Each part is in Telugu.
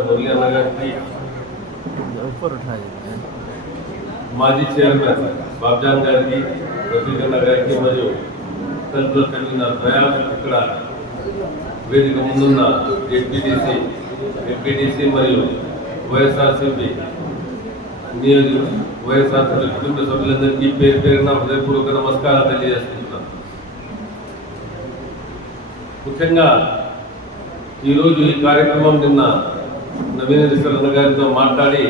మన కౌన్సిలర్ మురళీ అన్న గారికి ऊपर उठा देते हैं మాజీ చైర్మన్ బాబ్జాన్ గారికి రఫీక్ అన్న గారికి మరియు తలుపులో కలిగిన ప్రయాణం ఇక్కడ వేదిక ముందున్న ఎంపీటీసీ ఎంపీటీసీ మరియు వైఎస్ఆర్సీపీ నియోజక వైఎస్ఆర్సీపీ కుటుంబ సభ్యులందరికీ పేరు పేరున హృదయపూర్వక నమస్కారాలు తెలియజేస్తున్నాను ముఖ్యంగా ఈరోజు ఈ కార్యక్రమం నిన్న నవీన గారితో మాట్లాడి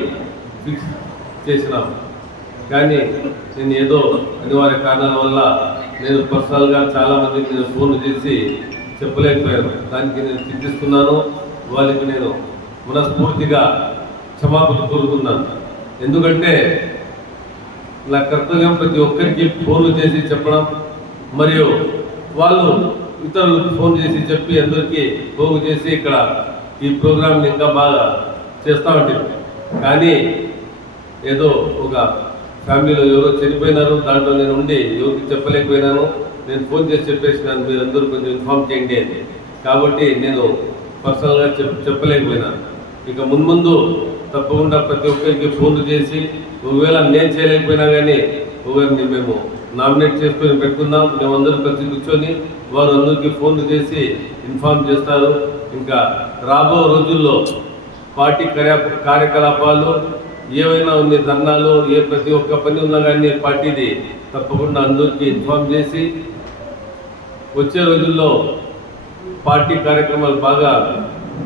ఫిక్స్ చేసినాం. కానీ నేను ఏదో అనివార్య కారణాల వల్ల నేను పర్సనల్గా చాలామందికి నేను ఫోన్ చేసి చెప్పలేకపోయాను. దానికి నేను చింతిస్తున్నాను వాళ్ళకి నేను మనస్ఫూర్తిగా క్షమాపణ కోరుతున్నాను. ఎందుకంటే నా కర్తవ్యం ప్రతి ఒక్కరికి ఫోన్లు చేసి చెప్పడం మరియు వాళ్ళు ఇతరులకు ఫోన్ చేసి చెప్పి అందరికీ పోగు చేసి ఇక్కడ ఈ ప్రోగ్రామ్ని ఇంకా బాగా చేస్తూ ఉంటుంది కానీ ఏదో ఒక ఫ్యామిలీలో ఎవరో చనిపోయినారు దాంట్లో నేను ఉండి ఎవరికి చెప్పలేకపోయినాను. నేను ఫోన్ చేసి చెప్పేసినాను మీరందరూ కొంచెం ఇన్ఫామ్ చేయండి అని. కాబట్టి నేను పర్సనల్గా చెప్ చెప్పలేకపోయినాను. ఇక మున్ముందు తప్పకుండా ప్రతి ఒక్కరికి ఫోన్లు చేసి ఒకవేళ నేను చేయలేకపోయినా కానీ ఒకరిని మేము నామినేట్ చేసుకొని పెట్టుకుందాం. మేమందరూ కలిసి కూర్చొని వారు అందరికీ ఫోన్లు చేసి ఇన్ఫామ్ చేస్తారు. ఇంకా రాబో రోజుల్లో పార్టీ కార్య కార్యకలాపాలు ఏవైనా ఉండే ధర్నాలు ఏ ప్రతి ఒక్క పని ఉన్నా కానీ పార్టీది తప్పకుండా అందరికీ ఇన్ఫామ్ చేసి వచ్చే రోజుల్లో పార్టీ కార్యక్రమాలు బాగా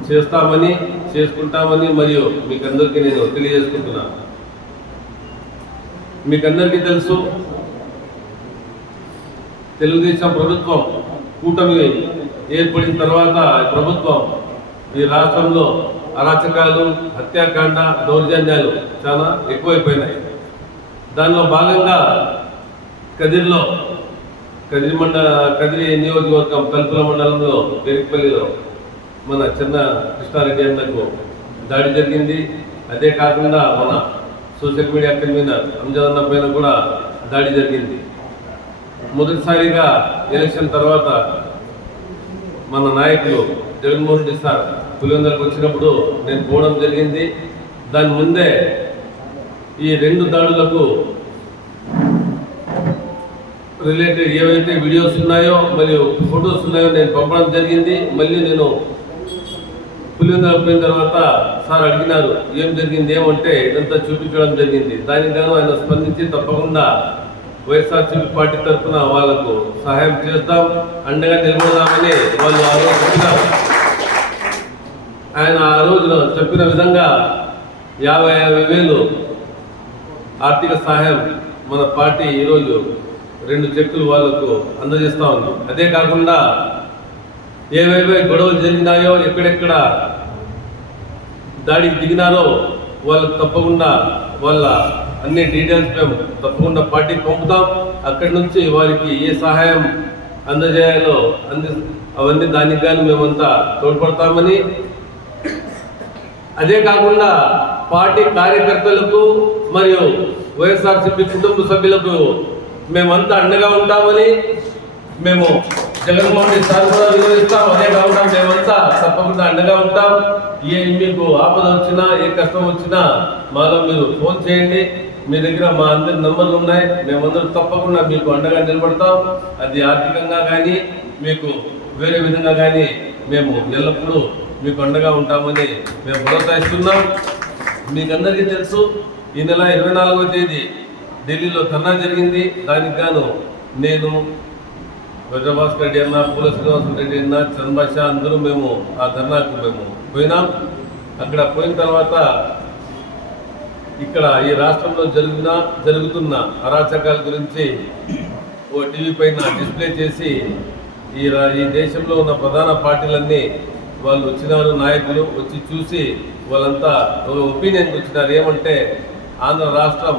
చేస్తామని చేసుకుంటామని మరియు మీకు అందరికీ నేను తెలియజేసుకుంటున్నాను మీకు అందరికీ తెలుసు తెలుగుదేశం ప్రభుత్వం కూటమి ఏర్పడిన తర్వాత ప్రభుత్వం ఈ రాష్ట్రంలో అరాచకాలు హత్యాకాండ దౌర్జన్యాలు చాలా ఎక్కువైపోయినాయి. దానిలో భాగంగా కదిరిలో కదిరి మండల కదిరి నియోజకవర్గం తలుపుల మండలంలో పెరిగిపల్లిలో మన చిన్న కృష్ణారెడ్డి అన్నకు దాడి జరిగింది. అదే కాకుండా మన సోషల్ మీడియా కన్వీనర్ అంజద్ అన్న పైన కూడా దాడి జరిగింది. మొదటిసారిగా ఎలక్షన్ తర్వాత మన నాయకులు జగన్మోహన్ రెడ్డి సార్ పులివెందులకు వచ్చినప్పుడు నేను పోవడం జరిగింది. దాని ముందే ఈ రెండు దాడులకు రిలేటెడ్ ఏవైతే వీడియోస్ ఉన్నాయో మరియు ఫొటోస్ ఉన్నాయో నేను పంపడం జరిగింది. మళ్ళీ నేను పులివెందులకు పోయిన తర్వాత సార్ అడిగినారు ఏం జరిగింది? ఏమంటే ఇదంతా చూపించడం జరిగింది. దానికి గాను ఆయన స్పందించి తప్పకుండా వైఎస్ఆర్సీపీ పార్టీ తరఫున వాళ్ళకు సహాయం చేస్తాం అండగా నిలబడదామని వాళ్ళు ఆ రోజు చెప్పినారు. ఆయన ఆ రోజున చెప్పిన విధంగా యాభై యాభై వేలు ఆర్థిక సహాయం మన పార్టీ ఈరోజు రెండు చెక్కులు వాళ్ళకు అందజేస్తా ఉంది. అదే కాకుండా ఏవేవే గొడవలు జరిగినాయో ఎక్కడెక్కడ దాడికి దిగినారో వాళ్ళకు తప్పకుండా వాళ్ళ అన్ని డీటెయిల్స్ మేము తప్పకుండా పార్టీకి పంపుతాం. అక్కడి నుంచి వారికి ఏ సహాయం అందజేయాలో అంది అవన్నీ దానికి కానీ మేమంతా తోడ్పడతామని. అదే కాకుండా పార్టీ కార్యకర్తలకు మరియు వైఎస్ఆర్సీపీ కుటుంబ సభ్యులకు మేమంతా అండగా ఉంటామని మేము జగన్మోహన్ రెడ్డి సార్ కూడా వివరిస్తాం అదే కాకుండా మేమంతా తప్పకుండా అండగా ఉంటాం. ఏ మీకు ఆపద వచ్చినా ఏ కష్టం వచ్చినా మాలో మీరు ఫోన్ చేయండి. మీ దగ్గర మా అందరి నెంబర్లు ఉన్నాయి. మేమందరం తప్పకుండా మీకు అండగా నిలబడతాం. అది ఆర్థికంగా కానీ మీకు వేరే విధంగా కానీ మేము ఎల్లప్పుడూ మీకు అండగా ఉంటామని మేము భరోసా ఇస్తున్నాం మీకు అందరికీ తెలుసు ఈ నెల ఇరవై నాలుగవ తేదీ ఢిల్లీలో ధర్నా జరిగింది. దానికి గాను నేను వజ్రభాస్కర్ రెడ్డి అన్న పూల శ్రీనివాస రెడ్డి అన్న చంద్రభాష అందరూ మేము ఆ ధర్నాకు మేము పోయినాం. అక్కడ పోయిన తర్వాత ఇక్కడ ఈ రాష్ట్రంలో జరిగిన జరుగుతున్న అరాచకాల గురించి ఓ టీవీ పైన డిస్ప్లే చేసి ఈ రా- ఈ దేశంలో ఉన్న ప్రధాన పార్టీలన్నీ వాళ్ళు వచ్చినారు నాయకులు వచ్చి చూసి వాళ్ళంతా ఒపీనియన్కి వచ్చినారు. ఏమంటే ఆంధ్ర రాష్ట్రం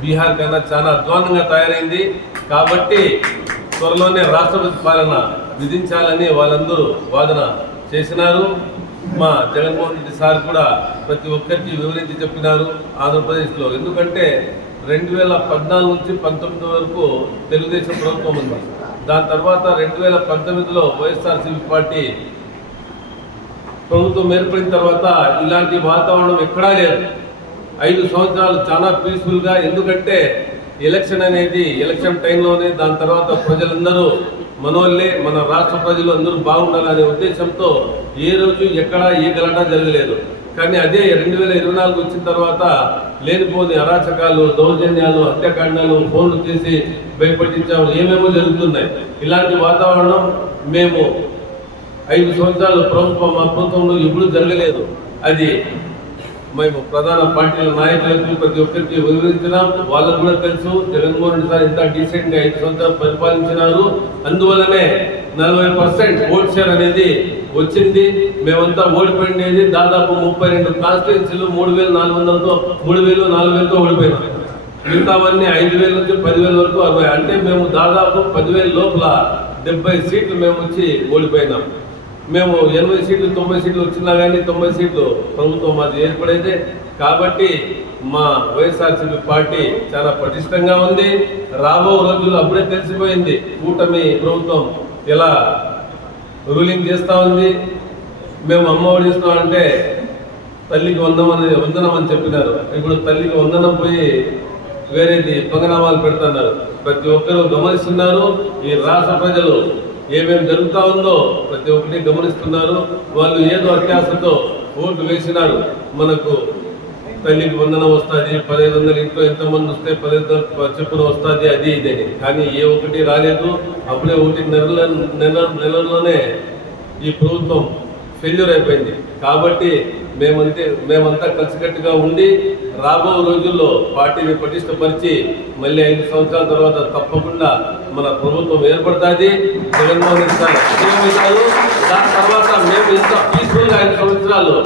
బీహార్ కన్నా చాలా అధ్వానంగా తయారైంది. కాబట్టి త్వరలోనే రాష్ట్రపతి పాలన విధించాలని వాళ్ళందరూ వాదన చేసినారు. మా జగన్మోహన్ రెడ్డి సార్ కూడా ప్రతి ఒక్కరికి వివరించి చెప్పినారు ఆంధ్రప్రదేశ్లో. ఎందుకంటే రెండు వేల పద్నాలుగు నుంచి పంతొమ్మిది వరకు తెలుగుదేశం ప్రభుత్వం ఉంది. దాని తర్వాత రెండు వేల పంతొమ్మిదిలో వైఎస్ఆర్సీపీ పార్టీ ప్రభుత్వం ఏర్పడిన తర్వాత ఇలాంటి వాతావరణం ఎక్కడా లేదు. ఐదు సంవత్సరాలు చాలా పీస్ఫుల్గా ఎందుకంటే ఎలక్షన్ అనేది ఎలక్షన్ టైంలోనే దాని తర్వాత ప్రజలందరూ మనోళ్ళే మన రాష్ట్ర ప్రజలు అందరూ బాగుండాలనే ఉద్దేశంతో ఏ రోజు ఎక్కడ ఏ గలటా జరగలేదు. కానీ అదే రెండు వేల ఇరవై నాలుగు వచ్చిన తర్వాత లేనిపోని అరాచకాలు దౌర్జన్యాలు హత్యాకాండాలు ఫోన్లు చేసి భయపట్టించాము ఏమేమో జరుగుతున్నాయి. ఇలాంటి వాతావరణం మేము ఐదు సంవత్సరాలు ప్రభుత్వం మా ప్రభుత్వంలో ఎప్పుడు జరగలేదు. అది మేము ప్రధాన పార్టీల నాయకులకు ప్రతి ఒక్కరికి వివరించినాం. వాళ్ళకు కూడా తెలుసు జగన్మోహన్ రెడ్డి సార్ ఇంత డీసెంట్గా ఐదు సంవత్సరాలు పరిపాలించినారు. అందువల్లనే నలభై పర్సెంట్ ఓట్ షేర్ అనేది వచ్చింది. మేమంతా ఓడిపోయినది దాదాపు ముప్పై రెండు కాన్స్టిట్యున్సీలు మూడు వేలు నాలుగు వందలతో మూడు వేలు నాలుగు వేలతో ఓడిపోయినాం. మిగతావన్నీ ఐదు వేల నుంచి పదివేల వరకు అరవై. అంటే మేము దాదాపు పదివేల లోపల డెబ్బై సీట్లు మేము వచ్చి ఓడిపోయినాం. మేము ఎనభై సీట్లు తొంభై సీట్లు వచ్చినా కానీ తొంభై సీట్లు ప్రభుత్వం మాది ఏర్పడైతే కాబట్టి మా వైఎస్ఆర్సీపీ పార్టీ చాలా పటిష్టంగా ఉంది. రాబో రోజుల్లో అప్పుడే తెలిసిపోయింది. కూటమి ప్రభుత్వం ఎలా రూలింగ్ చేస్తూ ఉంది. మేము అమ్మ ఒడి ఇస్తామంటే తల్లికి వందనం అని వందనం అని చెప్పినారు. ఇప్పుడు తల్లికి వందనం పోయి వేరేది పంగనామాలు పెడుతున్నారు. ప్రతి ఒక్కరూ గమనిస్తున్నారు. ఈ రాష్ట్ర ప్రజలు ఏమేమి జరుగుతూ ఉందో ప్రతి ఒక్కటి గమనిస్తున్నారు. వాళ్ళు ఏదో అత్యాశతో ఓట్లు వేసినారు. మనకు తల్లికి వందన వస్తుంది పదిహేను వందల ఇంట్లో ఎంతమంది వస్తే పదిహేను వందల చెప్పున వస్తుంది అది ఇది. అని కానీ ఏ ఒక్కటి రాలేదు. అప్పుడే ఒకటి నెలల నెల నెలలోనే ఈ ప్రభుత్వం ఫెయిల్యూర్ అయిపోయింది. కాబట్టి మేమంతే మేమంతా కలిసికట్టుగా ఉండి రాబో రోజుల్లో పార్టీని పటిష్టపరిచి మళ్ళీ ఐదు సంవత్సరాల తర్వాత తప్పకుండా మన ప్రభుత్వం ఏర్పడుతుంది. జగన్మోహన్ రెడ్డి సార్ దాని తర్వాత మేము ఎంత పీస్ఫుల్గా ఐదు సంవత్సరాలు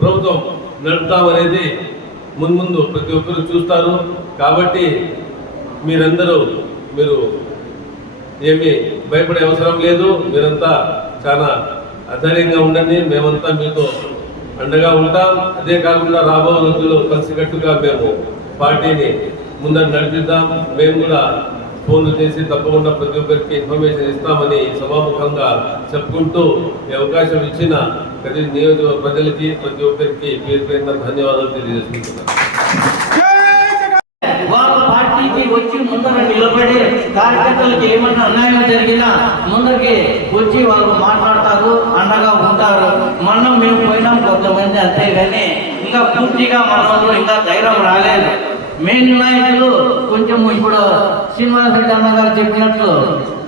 ప్రభుత్వం నడుపుతామనేది ముందు ప్రతి ఒక్కరు చూస్తారు. కాబట్టి మీరందరూ మీరు ఏమీ భయపడే అవసరం లేదు. మీరంతా చాలా అధైర్యంగా ఉండండి. మేమంతా మీతో అండగా ఉంటాం. అదే కాకుండా రాబో రోజుల్లో కలిసికట్టుగా మేము పార్టీని ముందర నడిపిద్దాం. మేము కూడా ఫోన్లు చేసి తప్పకుండా ప్రతి ఒక్కరికి ఇన్ఫర్మేషన్ ఇస్తామని సభాముఖంగా చెప్పుకుంటూ ఈ అవకాశం ఇచ్చిన ప్రతి నియోజక ప్రజలకి ప్రతి ఒక్కరికి పేరు పేరున ధన్యవాదాలు తెలియజేసుకుంటున్నాను వాళ్ళ పార్టీకి వచ్చి ముందర నిలబడి కార్యకర్తలకు ఏమన్నా అన్యాయం జరిగినా ముందరికి వచ్చి వాళ్ళు మాట్లాడతారు అండగా ఉంటారు. మనం మేము పోయినాం కొంతమంది అంతేగాని ఇంకా పూర్తిగా మనలో ఇంకా ధైర్యం రాలేదు. మెయిన్ నాయకులు కొంచెం ఇప్పుడు శ్రీనివాసరెడ్డి అన్న అన్నగారు చెప్పినట్లు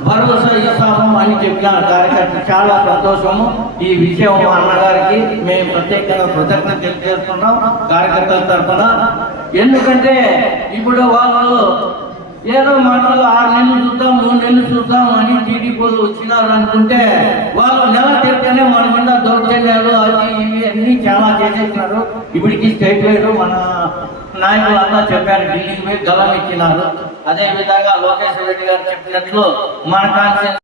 భరోసా ఇస్తాము అని చెప్పిన కార్యకర్త చాలా సంతోషము. ఈ విషయం అన్నగారికి మేము ప్రత్యేకంగా కృతజ్ఞత తెలియజేస్తున్నాం కార్యకర్తల తరఫున. ఎందుకంటే ఇప్పుడు వాళ్ళు ఏదో మాటలు ఆరు నెలలు చూద్దాం మూడు నెలలు చూద్దాం అని టీడీపీలు వచ్చినారు అనుకుంటే వాళ్ళు నెల తిరిగితేనే మన మీద దౌర్జన్యాలు అది ఇవి అన్ని చాలా చేసేసినారు. ఇప్పటికి స్టేట్ వైడ్ మన నాయకులు అంతా చెప్పారు ఢిల్లీకి పోయి గలం ఇచ్చినారు అదేవిధంగా లోకేష్ లోకేశ్వర రెడ్డి గారు చెప్పినట్లు మన కాన్సెన్స్